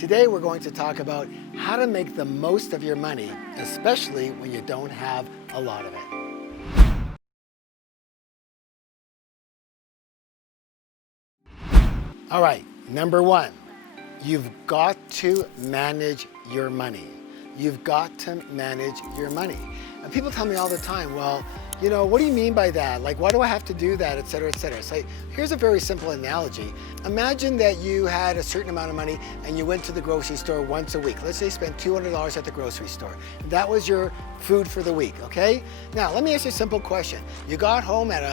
Today we're going to talk about how to make the most of your money, especially when you don't have a lot of it. All right, number one, you've got to manage your money. You've got to manage your money. And people tell me all the time, well, what do you mean by that? Like, why do I have to do that, et cetera, et cetera? So here's a very simple analogy. Imagine that you had a certain amount of money and you went to the grocery store once a week. Let's say you spent $200 at the grocery store. That was your food for the week, okay? Now, let me ask you a simple question. You got home at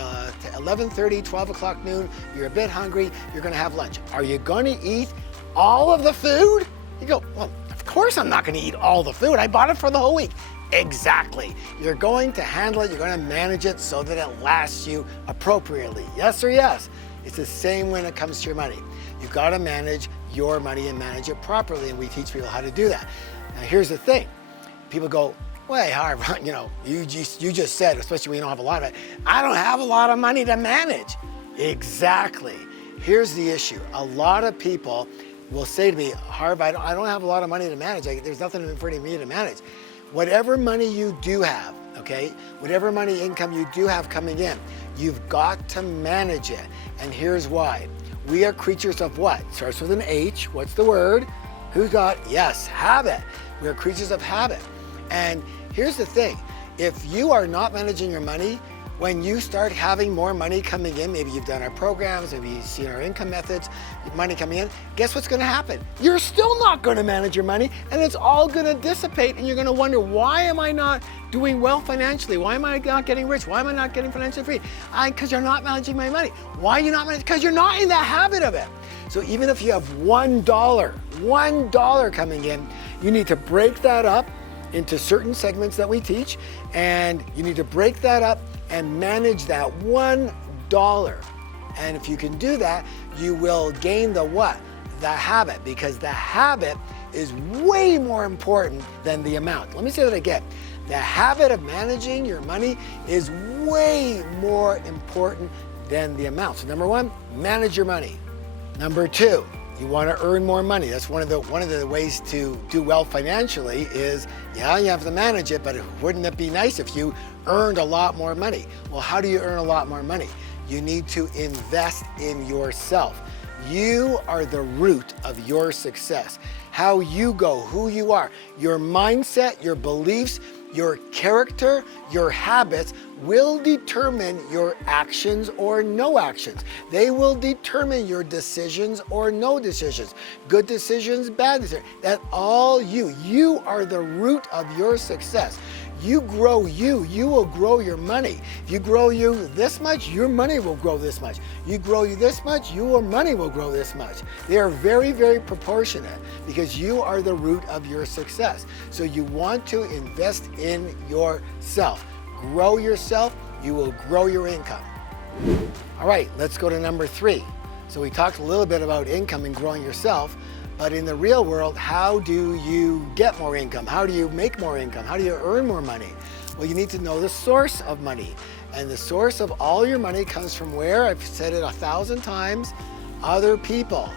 11:30, 12 o'clock noon, you're a bit hungry, you're gonna have lunch. Are you gonna eat all of the food? You go, well, of course I'm not gonna eat all the food. I bought it for the whole week. Exactly. You're going to handle it, you're going to manage it so that it lasts you appropriately. Yes or yes? It's the same when it comes to your money. You've got to manage your money and manage it properly, and we teach people how to do that. Now here's the thing. People go, well, Harv, you just said, especially when you don't have a lot of it, I don't have a lot of money to manage. Exactly. Here's the issue. A lot of people will say to me, Harv, I don't have a lot of money to manage. There's nothing for me to manage. Whatever money you do have, okay, whatever money income you do have coming in, you've got to manage it. And here's why. We are creatures of what? Starts with an H. What's the word? Who's got? Yes, habit. We are creatures of habit. And here's the thing. If you are not managing your money, when you start having more money coming in, maybe you've done our programs, maybe you've seen our income methods, money coming in, guess what's gonna happen? You're still not gonna manage your money, and it's all gonna dissipate, and you're gonna wonder, why am I not doing well financially? Why am I not getting rich? Why am I not getting financially free? Because you're not managing my money. Why are you not managing? Because you're not in the habit of it. So even if you have $1 coming in, you need to break that up into certain segments that we teach, and you need to break that up and manage that $1. And if you can do that, you will gain the what? The habit, because the habit is way more important than the amount. Let me say that again. The habit of managing your money is way more important than the amount. So number one, manage your money. Number two, you want to earn more money. That's one of the ways to do well financially is, yeah, you have to manage it, but wouldn't it be nice if you earned a lot more money? Well, how do you earn a lot more money? You need to invest in yourself. You are the root of your success. How you go, who you are, your mindset, your beliefs, your character, your habits will determine your actions or no actions. They will determine your decisions or no decisions. Good decisions, bad decisions. That's all you. You are the root of your success. You grow you will grow your money. If you grow you this much, your money will grow this much. You grow you this much, your money will grow this much. They are very, very proportionate because you are the root of your success. So you want to invest in yourself. Grow yourself, you will grow your income. All right, let's go to number three. So we talked a little bit about income and growing yourself. But in the real world, how do you get more income? How do you make more income? How do you earn more money? Well, you need to know the source of money. And the source of all your money comes from where? I've said it 1,000 times, other people.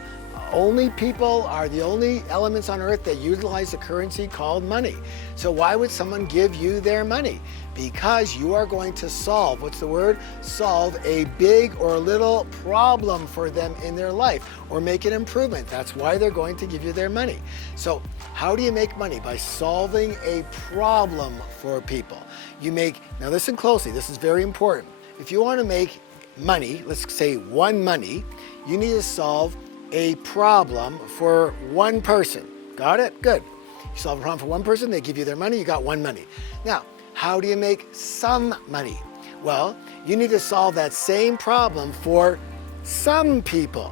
Only people are the only elements on earth that utilize the currency called money. So why would someone give you their money? Because you are going to solve, what's the word? Solve a big or little problem for them in their life or make an improvement. That's why they're going to give you their money. So how do you make money? By solving a problem for people. Now listen closely, this is very important. If you want to make money, let's say one money, you need to solve a problem for one person. Got it? Good. You solve a problem for one person, they give you their money, you got one money. Now, how do you make some money? Well, you need to solve that same problem for some people.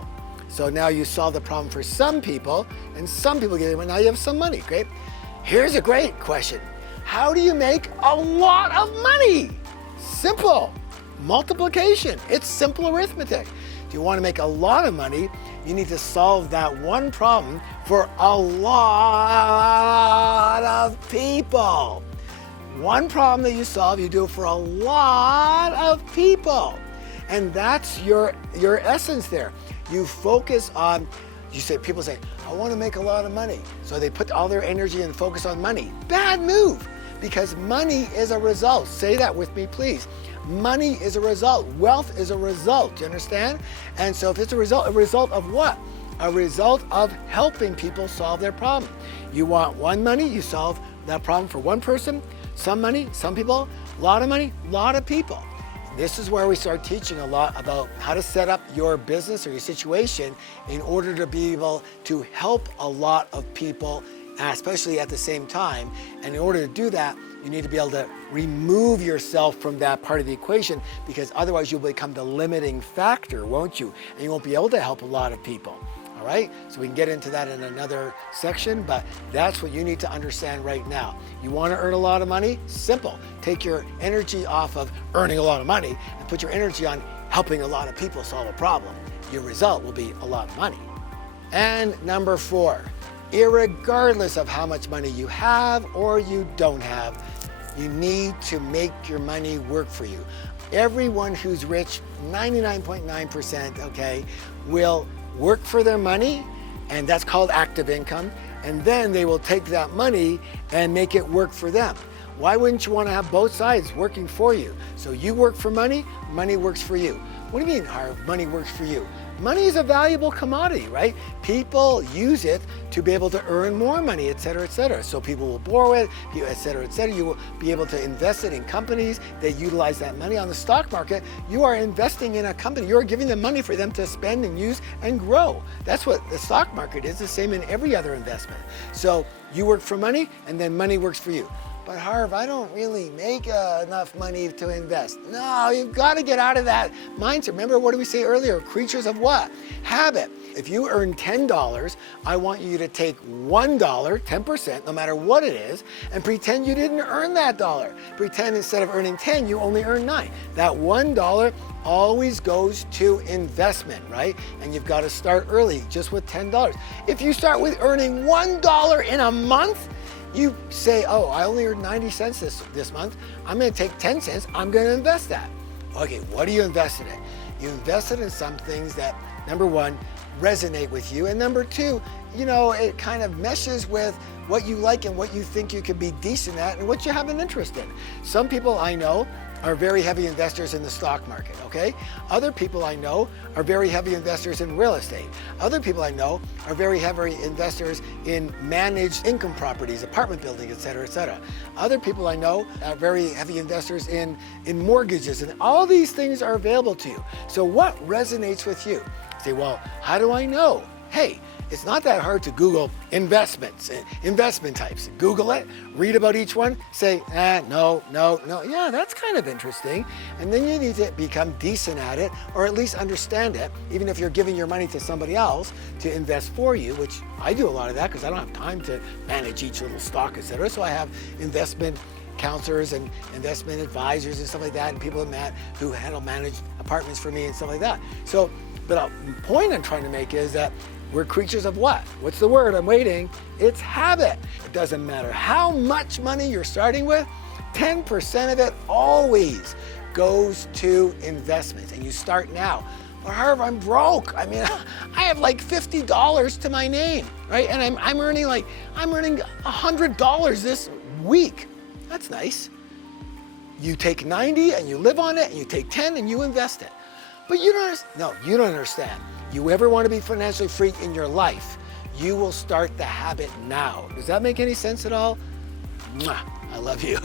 So now you solve the problem for some people, and some people get their money. Now you have some money. Great. Here's a great question. How do you make a lot of money? Simple. Multiplication. It's simple arithmetic. If you want to make a lot of money, you need to solve that one problem for a lot of people. One problem that you solve, you do it for a lot of people. And that's your essence there. You focus on People say, I want to make a lot of money. So they put all their energy and focus on money. Bad move, because money is a result. Say that with me, please. Money is a result. Wealth is a result. Do you understand? And so if it's a result of what? A result of helping people solve their problem. You want one money, you solve that problem for one person. Some money, some people. A lot of money, a lot of people. This is where we start teaching a lot about how to set up your business or your situation in order to be able to help a lot of people, especially at the same time. And in order to do that, you need to be able to remove yourself from that part of the equation, because otherwise you'll become the limiting factor, won't you? And you won't be able to help a lot of people. All right, so we can get into that in another section, but that's what you need to understand right now. You want to earn a lot of money? Simple. Take your energy off of earning a lot of money and put your energy on helping a lot of people solve a problem. Your result will be a lot of money. And number 4, irregardless of how much money you have or you don't have, you need to make your money work for you. Everyone who's rich, 99.9%, okay, will work for their money, and that's called active income, and then they will take that money and make it work for them. Why wouldn't you want to have both sides working for you? So you work for money, money works for you. What do you mean, Harv, money works for you? Money is a valuable commodity, right? People use it to be able to earn more money, et cetera, et cetera. So people will borrow it, et cetera, et cetera. You will be able to invest it in companies that utilize that money. On the stock market, you are investing in a company. You're giving them money for them to spend and use and grow. That's what the stock market is, the same in every other investment. So you work for money, and then money works for you. But Harv, I don't really make enough money to invest. No, you've got to get out of that mindset. Remember, what did we say earlier? Creatures of what? Habit. If you earn $10, I want you to take $1, 10%, no matter what it is, and pretend you didn't earn that dollar. Pretend instead of earning 10, you only earn 9. That $1 always goes to investment, right? And you've got to start early, just with $10. If you start with earning $1 in a month, you say, oh, I only earned 90 cents this month. I'm going to take 10 cents. I'm going to invest that. Okay, what do you invest in? You invest it in some things that, number 1, resonate with you. And number 2, it kind of meshes with what you like and what you think you could be decent at and what you have an interest in. Some people I know are very heavy investors in the stock market, okay? Other people I know are very heavy investors in real estate. Other people I know are very heavy investors in managed income properties, apartment buildings, et cetera, et cetera. Other people I know are very heavy investors in mortgages, and all these things are available to you. So what resonates with you? Say, well, how do I know? Hey, it's not that hard to Google investments, investment types. Google it, read about each one, say, no. Yeah, that's kind of interesting. And then you need to become decent at it, or at least understand it, even if you're giving your money to somebody else to invest for you, which I do a lot of that because I don't have time to manage each little stock, et cetera. So I have investment counselors and investment advisors and stuff like that, and people who handle managed apartments for me and stuff like that. So, but the point I'm trying to make is that we're creatures of what? What's the word? I'm waiting. It's habit. It doesn't matter how much money you're starting with, 10% of it always goes to investments, and you start now. Well, Harv, I'm broke. I mean, I have like $50 to my name, right? And I'm earning $100 this week. That's nice. You take 90 and you live on it, and you take 10 and you invest it. But you don't understand. You ever want to be financially free in your life, you will start the habit now. Does that make any sense at all? Mwah, I love you.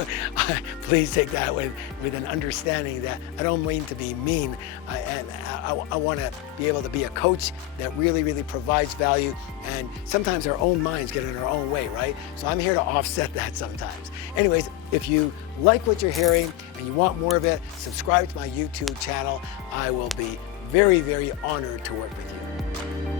Please take that with an understanding that I don't mean to be mean, and I want to be able to be a coach that really, really provides value, and sometimes our own minds get in our own way, right? So I'm here to offset that sometimes. Anyways, if you like what you're hearing and you want more of it, subscribe to my YouTube channel. I will be very, very honored to work with you.